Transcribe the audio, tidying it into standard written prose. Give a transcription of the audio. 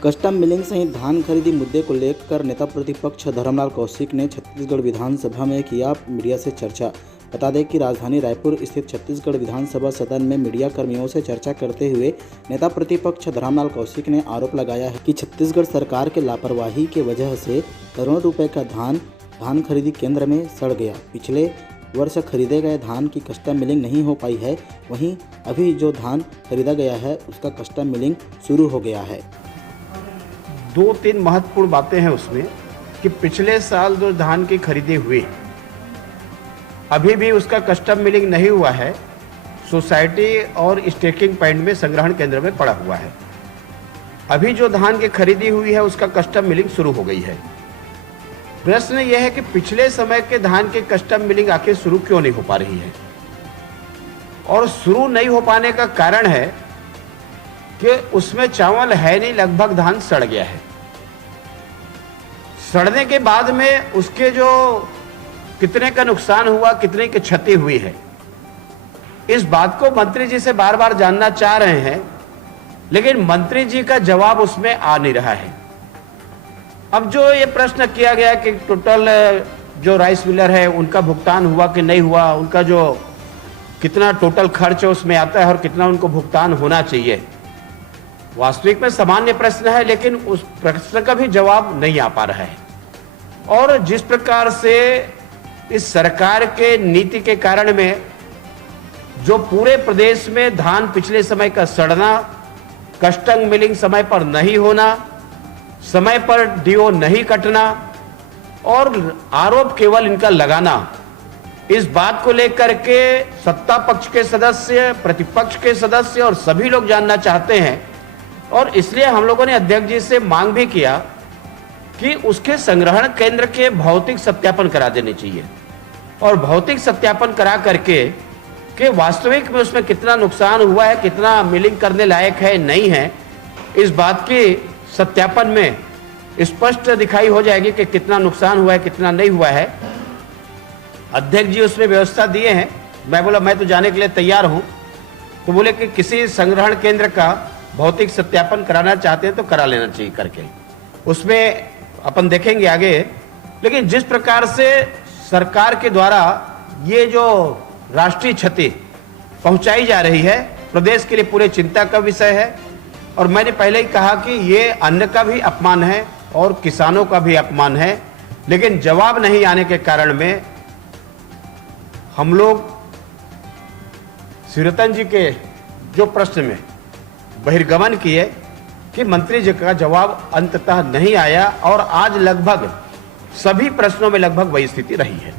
Custom milling सहित धान खरीदी मुद्दे को लेकर नेता प्रतिपक्ष धर्मलाल कौशिक ने छत्तीसगढ़ विधानसभा में किया मीडिया से चर्चा। बता दें कि राजधानी रायपुर स्थित छत्तीसगढ़ विधानसभा सदन में मीडिया कर्मियों से चर्चा करते हुए नेता प्रतिपक्ष धर्मलाल कौशिक ने आरोप लगाया है कि छत्तीसगढ़ सरकार के लापरवाही के वजह से करोड़ों रुपए का धान खरीदी केंद्र में सड़ गया। पिछले वर्ष खरीदे गए धान की कस्टम मिलिंग नहीं हो पाई है, वहीं अभी जो धान खरीदा गया है उसका कस्टम मिलिंग शुरू हो गया है। दो तीन महत्वपूर्ण बातें हैं उसमें कि पिछले साल जो धान की खरीदी हुई अभी भी उसका कस्टम मिलिंग नहीं हुआ है, सोसाइटी और स्टेकिंग पॉइंट में संग्रहण केंद्र में पड़ा हुआ है। अभी जो धान की खरीदी हुई है उसका कस्टम मिलिंग शुरू हो गई है। प्रश्न यह है कि पिछले समय के धान की कस्टम मिलिंग आखिर शुरू क्यों नहीं हो पा रही है, और शुरू नहीं हो पाने का कारण है कि उसमें चावल है नहीं, लगभग धान सड़ गया है। सड़ने के बाद में उसके जो कितने का नुकसान हुआ, कितने की क्षति हुई है, इस बात को मंत्री जी से बार बार जानना चाह रहे हैं, लेकिन मंत्री जी का जवाब उसमें आ नहीं रहा है। अब जो ये प्रश्न किया गया कि टोटल जो राइस मिलर है उनका भुगतान हुआ कि नहीं हुआ, उनका जो कितना टोटल खर्च उसमें आता है और कितना उनको भुगतान होना चाहिए, वास्तविक में सामान्य प्रश्न है, लेकिन उस प्रश्न का भी जवाब नहीं आ पा रहा है। और जिस प्रकार से इस सरकार के नीति के कारण में जो पूरे प्रदेश में धान पिछले समय का सड़ना, कस्टम मिलिंग समय पर नहीं होना, समय पर डीओ नहीं कटना और आरोप केवल इनका लगाना, इस बात को लेकर के सत्ता पक्ष के सदस्य, प्रतिपक्ष के सदस्य और सभी लोग जानना चाहते हैं। और इसलिए हम लोगों ने अध्यक्ष जी से मांग भी किया कि उसके संग्रहण केंद्र के भौतिक सत्यापन करा देने चाहिए, और भौतिक सत्यापन करा करके कि वास्तविक में उसमें कितना नुकसान हुआ है, कितना मिलिंग करने लायक है, नहीं है, इस बात की सत्यापन में स्पष्ट दिखाई हो जाएगी कि कितना नुकसान हुआ है, कितना नहीं हुआ है। अध्यक्ष जी उसमें व्यवस्था दिए हैं। मैं बोला मैं तो जाने के लिए तैयार हूं, तो बोले कि किसी संग्रहण केंद्र का भौतिक सत्यापन कराना चाहते हैं तो करा लेना चाहिए करके, उसमें अपन देखेंगे आगे। लेकिन जिस प्रकार से सरकार के द्वारा ये जो राष्ट्रीय क्षति पहुंचाई जा रही है, प्रदेश के लिए पूरे चिंता का विषय है। और मैंने पहले ही कहा कि ये अन्न का भी अपमान है और किसानों का भी अपमान है, लेकिन जवाब नहीं आने के कारण में हम लोग श्रीरतन जी के जो प्रश्न में बहिर्गमन किए कि मंत्री जी का जवाब अंततः नहीं आया, और आज लगभग सभी प्रश्नों में लगभग वही स्थिति रही है।